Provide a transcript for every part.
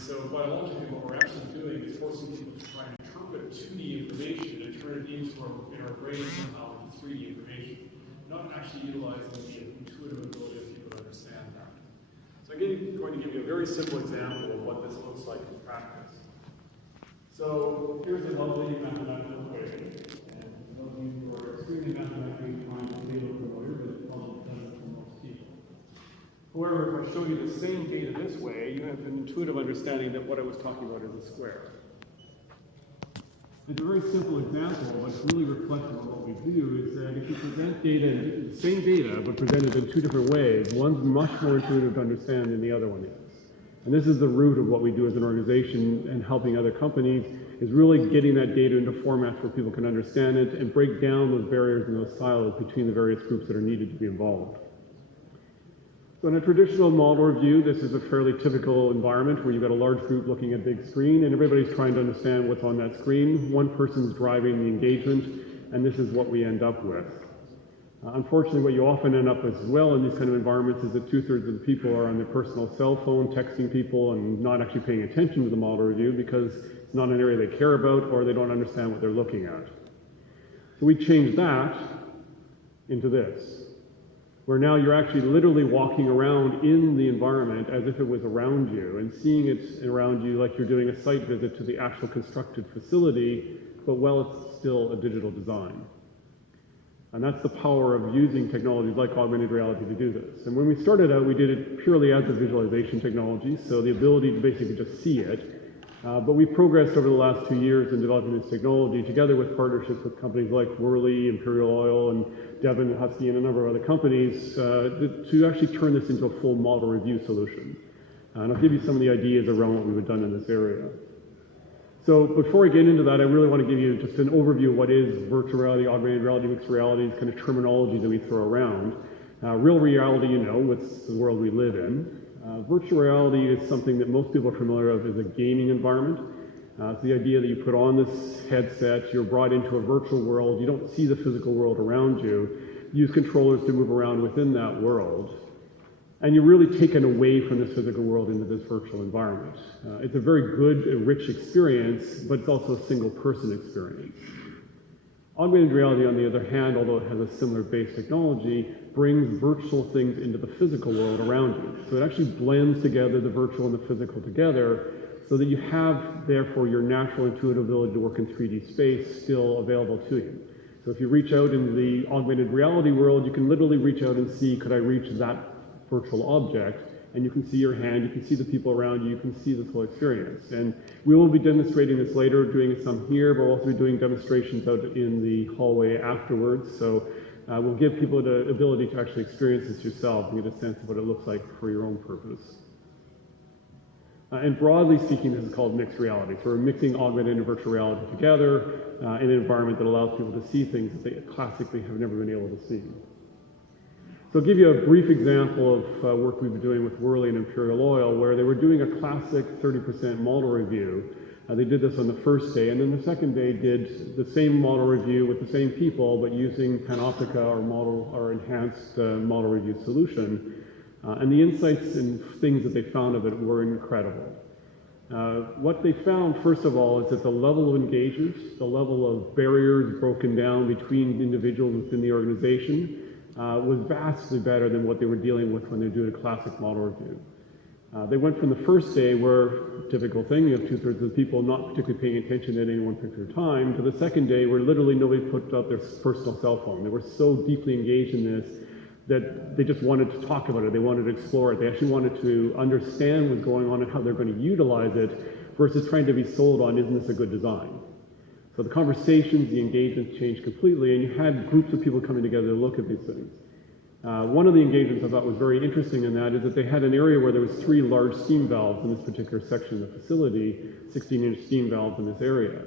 And so by logically what we're actually doing is forcing people to try and interpret 2D information and turn it into in our brain somehow into 3D information, not actually utilizing the intuitive ability of people to understand that. So I'm going to give you a very simple example of what this looks like in practice. So here's a lovely mathematical equation. And those of you who are extremely mathematically inclined may look familiar, but it probably doesn't for most people. However, if I show you the same data this way, you have an intuitive understanding that what I was talking about is a square. It's a very simple example, but it's really reflective of what we do, is that if you present data, the same data, but presented in two different ways, one's much more intuitive to understand than the other one is. And this is the root of what we do as an organization and helping other companies, is really getting that data into formats where people can understand it and break down those barriers and those silos between the various groups that are needed to be involved. So in a traditional model review, this is a fairly typical environment where you've got a large group looking at a big screen and everybody's trying to understand what's on that screen. One person's driving the engagement, and this is what we end up with. Unfortunately, what you often end up with as well in these kind of environments is that 2/3 of the people are on their personal cell phone texting people and not actually paying attention to the model review because it's not an area they care about or they don't understand what they're looking at. So we changed that into this, where now you're actually literally walking around in the environment as if it was around you and seeing it around you like you're doing a site visit to the actual constructed facility, but well, it's still a digital design. And that's the power of using technologies like augmented reality to do this. And when we started out, we did it purely as a visualization technology, so the ability to basically just see it. But we've progressed over the last 2 years in developing this technology together with partnerships with companies like Worley, Imperial Oil, and Devon, Husky, and a number of other companies to actually turn this into a full model review solution. And I'll give you some of the ideas around what we've done in this area. So before I get into that, I really want to give you just an overview of what is virtual reality, augmented reality, mixed reality, kind of terminology that we throw around. Real reality, you know, it's the world we live in. Virtual reality is something that most people are familiar with as a gaming environment. It's the idea that you put on this headset, you're brought into a virtual world, you don't see the physical world around you, use controllers to move around within that world, and you're really taken away from this physical world into this virtual environment. It's a very good, rich experience, but it's also a single-person experience. Augmented reality, on the other hand, although it has a similar base technology, brings virtual things into the physical world around you. So it actually blends together the virtual and the physical together so that you have, therefore, your natural intuitive ability to work in 3D space still available to you. So if you reach out into the augmented reality world, you can literally reach out and see, could I reach that virtual object? And you can see your hand, you can see the people around you, you can see this whole experience. And we will be demonstrating this later, doing some here, but we'll also be doing demonstrations out in the hallway afterwards. So we'll give people the ability to actually experience this yourself and get a sense of what it looks like for your own purpose. And broadly speaking, this is called mixed reality. So we're mixing augmented and virtual reality together in an environment that allows people to see things that they classically have never been able to see. So I'll give you a brief example of work we've been doing with Worley and Imperial Oil, where they were doing a classic 30% model review. They did this on the first day, and then the second day did the same model review with the same people, but using Panoptica or enhanced model review solution. And the insights and things that they found of it were incredible. What they found, first of all, is that the level of engagement, the level of barriers broken down between individuals within the organization was vastly better than what they were dealing with when they were doing a classic model review. They went from the first day where, typical thing, you have 2/3 of the people not particularly paying attention at any one particular time, to the second day where literally nobody put out their personal cell phone. They were so deeply engaged in this that they just wanted to talk about it. They wanted to explore it. They actually wanted to understand what's going on and how they're going to utilize it versus trying to be sold on, isn't this a good design? So the conversations, the engagements changed completely, and you had groups of people coming together to look at these things. One of the engagements I thought was very interesting in that is that they had an area where there was 3 large steam valves in this particular section of the facility, 16-inch steam valves in this area.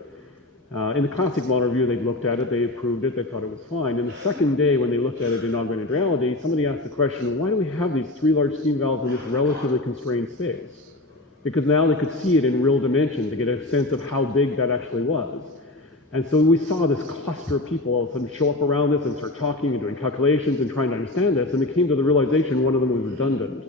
In the classic model review, they looked at it, they approved it, they thought it was fine. And the second day, when they looked at it in augmented reality, somebody asked the question, why do we have these 3 large steam valves in this relatively constrained space? Because now they could see it in real dimension to get a sense of how big that actually was. And so we saw this cluster of people all of a sudden show up around this and start talking and doing calculations and trying to understand this, and they came to the realization one of them was redundant.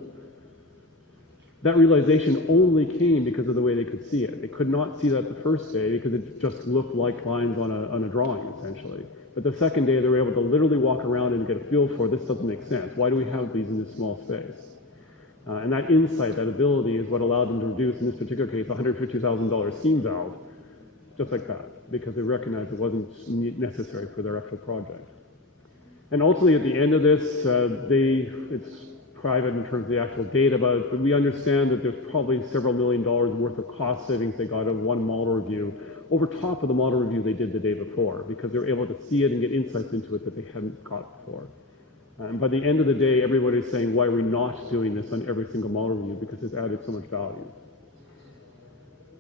That realization only came because of the way they could see it. They could not see that the first day because it just looked like lines on a drawing, essentially. But the second day, they were able to literally walk around and get a feel for, this doesn't make sense. Why do we have these in this small space? And that insight, that ability, is what allowed them to reduce, in this particular case, a $150,000 steam valve, just like that, because they recognized it wasn't necessary for their actual project. And ultimately, at the end of this, it's private in terms of the actual data, but we understand that there's probably several $1 million worth of cost savings they got of one model review over top of the model review they did the day before, because they were able to see it and get insights into it that they hadn't got before. And by the end of the day, everybody's saying, why are we not doing this on every single model review? Because it's added so much value.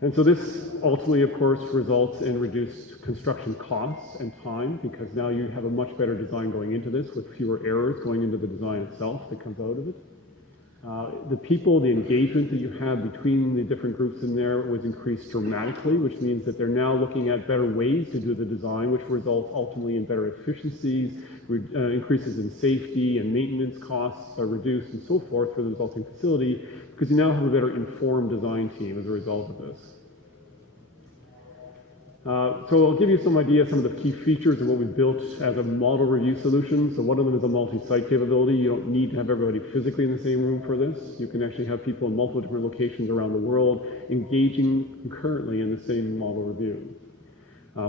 And so this ultimately, of course, results in reduced construction costs and time, because now you have a much better design going into this with fewer errors going into the design itself that comes out of it. The people, the engagement that you have between the different groups in there was increased dramatically, which means that they're now looking at better ways to do the design, which results ultimately in better efficiencies, increases in safety and maintenance costs are reduced and so forth for the resulting facility, because you now have a better informed design team as a result of this. So I'll give you some idea of some of the key features of what we built as a model review solution. So one of them is a multi-site capability. You don't need to have everybody physically in the same room for this. You can actually have people in multiple different locations around the world engaging concurrently in the same model review.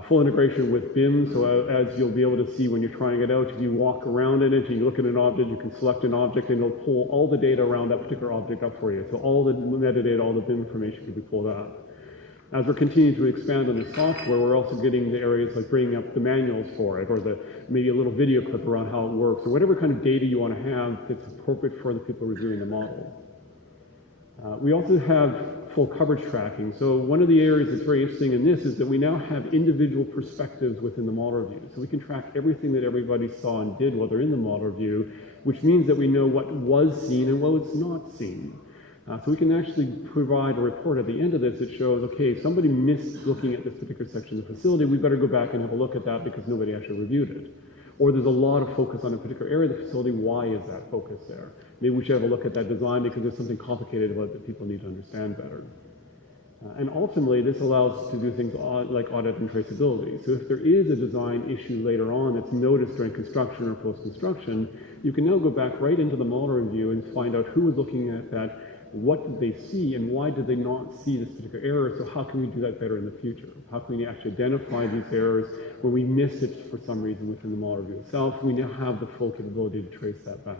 Full integration with BIM, so as you'll be able to see when you're trying it out, if you walk around in it and you look at an object, you can select an object and it'll pull all the data around that particular object up for you. So all the metadata, all the BIM information can be pulled up. As we're continuing to expand on the software, we're also getting the areas like bringing up the manuals for it, or maybe a little video clip around how it works, or whatever kind of data you want to have that's appropriate for the people reviewing the model. We also have full coverage tracking. So one of the areas that's very interesting in this is that we now have individual perspectives within the model review. So we can track everything that everybody saw and did while they're in the model review, which means that we know what was seen and what was not seen. So we can actually provide a report at the end of this that shows, okay, somebody missed looking at this particular section of the facility, we better go back and have a look at that because nobody actually reviewed it. Or there's a lot of focus on a particular area of the facility, why is that focus there? Maybe we should have a look at that design because there's something complicated about it that people need to understand better. And ultimately, this allows us to do things like audit and traceability. So if there is a design issue later on that's noticed during construction or post-construction, you can now go back right into the model review and find out who was looking at that, what did they see, and why did they not see this particular error? So how can we do that better in the future? How can we actually identify these errors where we missed it for some reason within the model review itself? We now have the full capability to trace that back.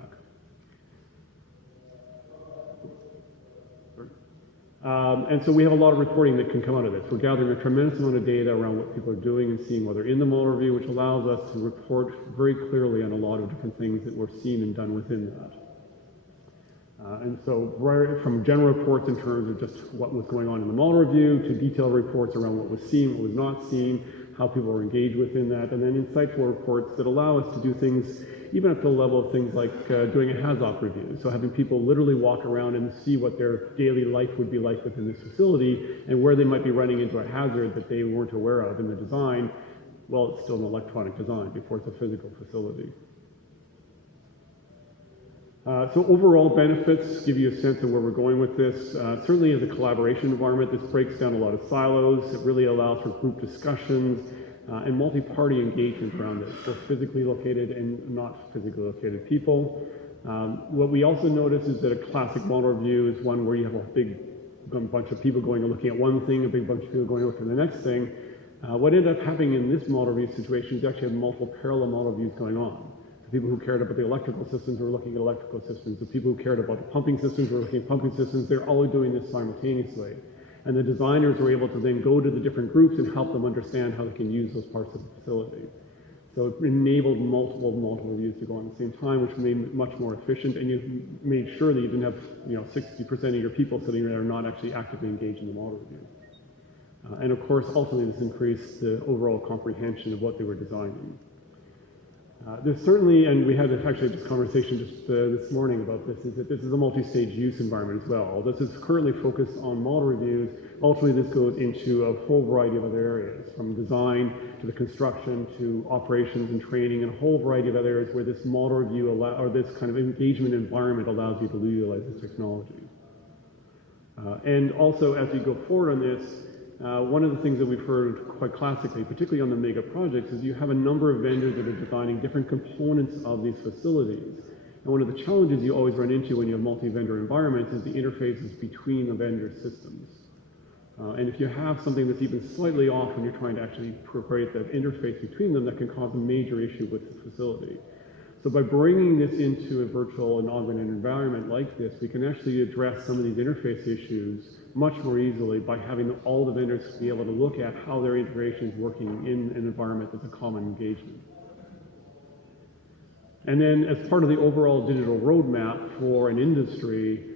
And so we have a lot of reporting that can come out of this. We're gathering a tremendous amount of data around what people are doing and seeing while they're in the model review, which allows us to report very clearly on a lot of different things that were seen and done within that. And so right from general reports in terms of just what was going on in the model review to detailed reports around what was seen, what was not seen, how people were engaged within that, and then insightful reports that allow us to do things even up to the level of things like doing a HAZOP review. So having people literally walk around and see what their daily life would be like within this facility and where they might be running into a hazard that they weren't aware of in the design. Well, it's still an electronic design before it's a physical facility. So overall benefits give you a sense of where we're going with this. Certainly as a collaboration environment, this breaks down a lot of silos. It really allows for group discussions and multi-party engagement around this, both physically located and not physically located people. What we also notice is that a classic model review is one where you have a big bunch of people going and looking at one thing, a big bunch of people going and looking at the next thing. What ended up happening in this model review situation is you actually have multiple parallel model reviews going on. The people who cared about the electrical systems were looking at electrical systems. The people who cared about the pumping systems were looking at pumping systems. They're all doing this simultaneously. And the designers were able to then go to the different groups and help them understand how they can use those parts of the facility. So it enabled multiple reviews to go on at the same time, which made it much more efficient, and you made sure that you didn't have 60% of your people sitting there not actually actively engaged in the model review. And of course, ultimately, this increased the overall comprehension of what they were designing. There's certainly, and we had actually this conversation just this morning about this, is that this is a multi-stage use environment as well. This is currently focused on model reviews. Ultimately, this goes into a whole variety of other areas, from design to the construction to operations and training, and a whole variety of other areas where this model review or this kind of engagement environment allows you to utilize this technology. And also, as we go forward on this, one of the things that we've heard quite classically, particularly on the mega projects, is you have a number of vendors that are designing different components of these facilities. And one of the challenges you always run into when you have multi-vendor environments is the interfaces between the vendor systems. And if you have something that's even slightly off when you're trying to actually create that interface between them, that can cause a major issue with the facility. So by bringing this into a virtual and augmented environment like this, we can actually address some of these interface issues much more easily by having all the vendors be able to look at how their integration is working in an environment that's a common engagement. And then as part of the overall digital roadmap for an industry,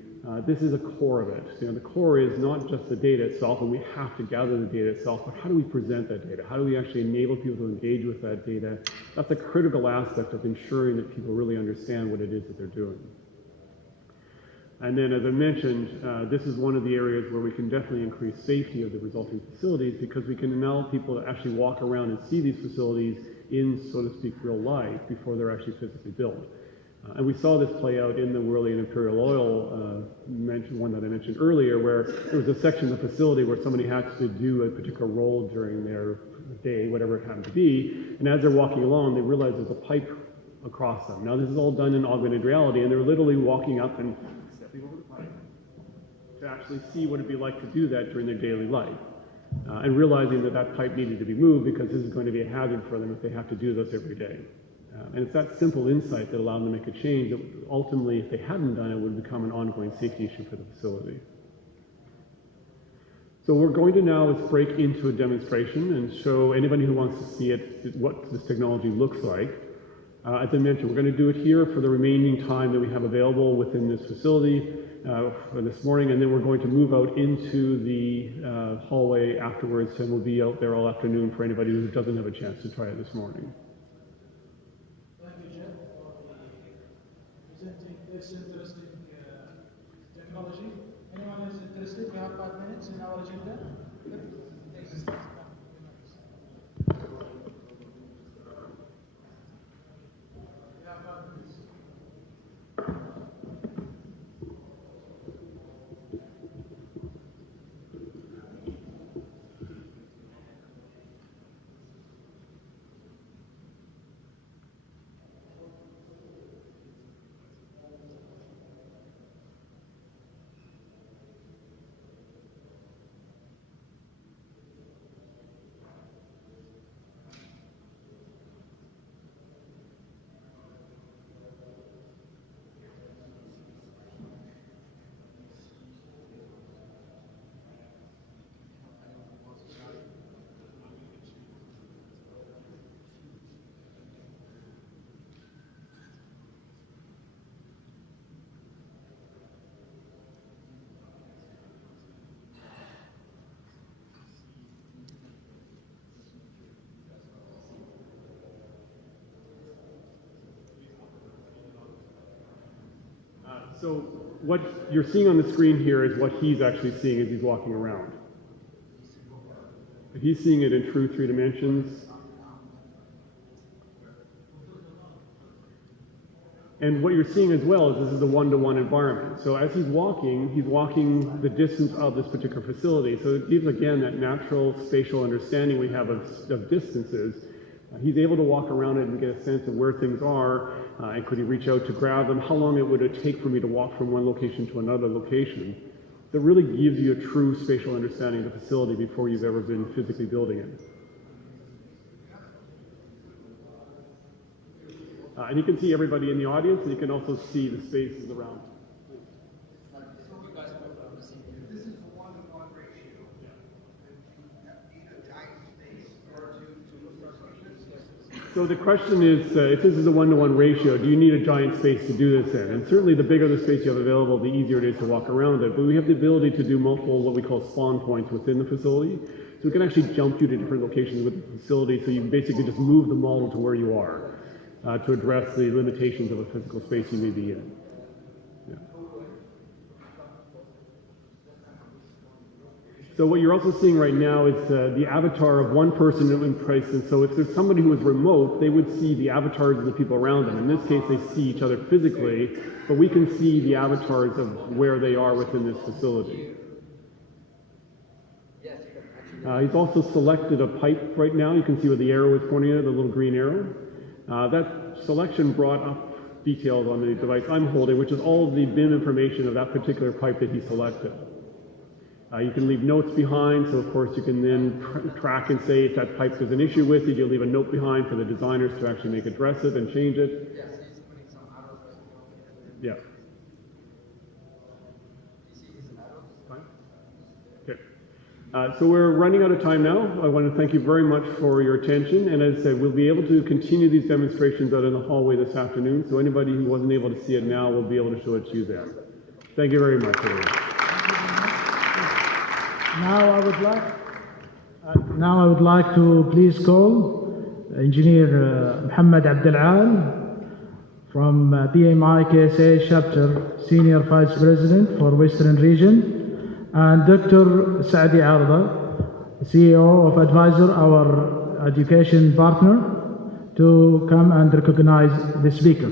this is a core of it. You know, the core is not just the data itself, and we have to gather the data itself, but how do we present that data? How do we actually enable people to engage with that data? That's a critical aspect of ensuring that people really understand what it is that they're doing. And then, as I mentioned, this is one of the areas where we can definitely increase safety of the resulting facilities, because we can allow people to actually walk around and see these facilities in, so to speak, real life before they're actually physically built. And we saw this play out in the Worley and Imperial Oil one that I mentioned earlier, where there was a section of the facility where somebody had to do a particular role during their day, whatever it happened to be, and as they're walking along, they realized there's a pipe across them. Now, this is all done in augmented reality, and they're literally walking up and stepping over the pipe to actually see what it'd be like to do that during their daily life, and realizing that that pipe needed to be moved because this is going to be a hazard for them if they have to do this every day. And it's that simple insight that allowed them to make a change that ultimately, if they hadn't done it, would become an ongoing safety issue for the facility. So we're going to now break into a demonstration and show anybody who wants to see it what this technology looks like. As I mentioned, we're going to do it here for the remaining time that we have available within this facility for this morning, and then we're going to move out into the hallway afterwards, and we'll be out there all afternoon for anybody who doesn't have a chance to try it this morning. This interesting technology. Anyone is interested? We have 5 minutes in our agenda. So what you're seeing on the screen here is what he's actually seeing as he's walking around. He's seeing it in true 3 dimensions. And what you're seeing as well is this is a one-to-one environment. So as he's walking the distance of this particular facility. So it gives, again, that natural spatial understanding we have of distances. He's able to walk around it and get a sense of where things are, and could he reach out to grab them? How long would it take for me to walk from one location to another location? That really gives you a true spatial understanding of the facility before you've ever been physically building it. And you can see everybody in the audience, and you can also see the spaces around. This is a 1-to-1 ratio. Need a giant space or to So the question is, if this is a 1-to-1 ratio, do you need a giant space to do this in? And certainly the bigger the space you have available, the easier it is to walk around it. But we have the ability to do multiple, what we call spawn points within the facility. So we can actually jump you to different locations within the facility, so you can basically just move the model to where you are to address the limitations of a physical space you may be in. Yeah. So what you're also seeing right now is the avatar of one person in place. And so if there's somebody who is remote, they would see the avatars of the people around them. In this case, they see each other physically, but we can see the avatars of where they are within this facility. He's also selected a pipe right now. You can see where the arrow is pointing at, the little green arrow. That selection brought up details on the device I'm holding, which is all of the BIM information of that particular pipe that he selected. You can leave notes behind, so of course you can then track and say if that pipe there's an issue with it, you'll leave a note behind for the designers to actually address it and change it. Yes, he's putting some arrows. Yeah. You see his arrows? Fine. Okay. So we're running out of time now. I want to thank you very much for your attention. And as I said, we'll be able to continue these demonstrations out in the hallway this afternoon. So anybody who wasn't able to see it now will be able to show it to you there. Thank you very much, everyone. Now I would like to please call Engineer Mohammed Abdelal from BMI KSA Chapter, Senior Vice President for Western Region, and Dr. Saadi Arda, CEO of Advisor, our education partner, to come and recognize the speaker.